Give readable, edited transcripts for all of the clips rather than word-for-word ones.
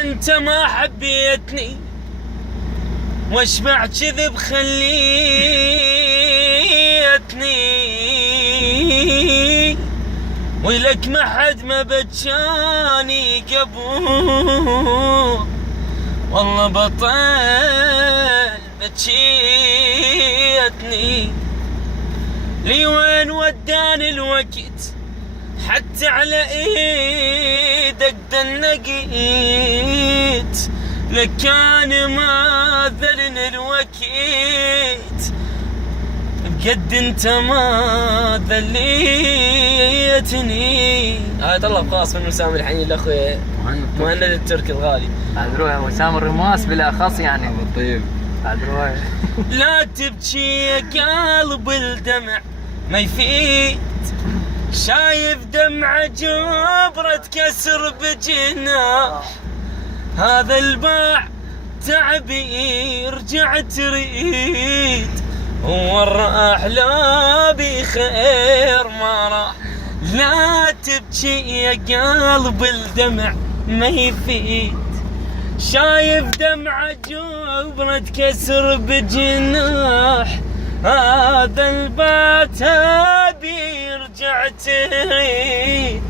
انت ما حبيتني واشبع كذب خليتني، ولك ما حد ما بجاني قبل، والله بطل بجيتني. لي وين وداني الوقت حتى على ايدك دنقيت، لك كان ما ذلني الوقت بقد انت ما ذليتني. هذا طلب خاص من وسام الحنين لاخوي مهند التركي الغالي. بعد روح وسام الرماس بالاخص يعني طيب. بعد روح. لا تبكي يا قلب الدمع ما يفيد، شايف دمعة جبرة كسر بجناح، هذا الباع تعبي رجع تريد، هو الراح لا بخير ما راح. لا تبكي يا قلب الدمع ما يفيد، شايف دمعة جبرة كسر بجناح، هذا البات بيرجع تريد،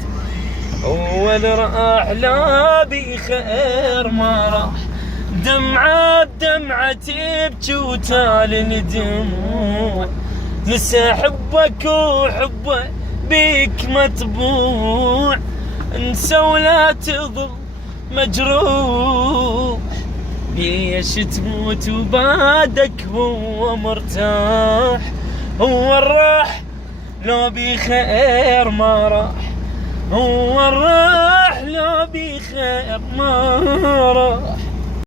أول راح لا بخير ما راح. دمعة بدمعة تبكي وتالي دموع، لسه حبك وحبه بيك مطبوع، انسى ولا تظل مجروح، ليش تموت وبعدك هو مرتاح، هو الراح لو بخير ما راح، هو الراح لو بخير ما راح.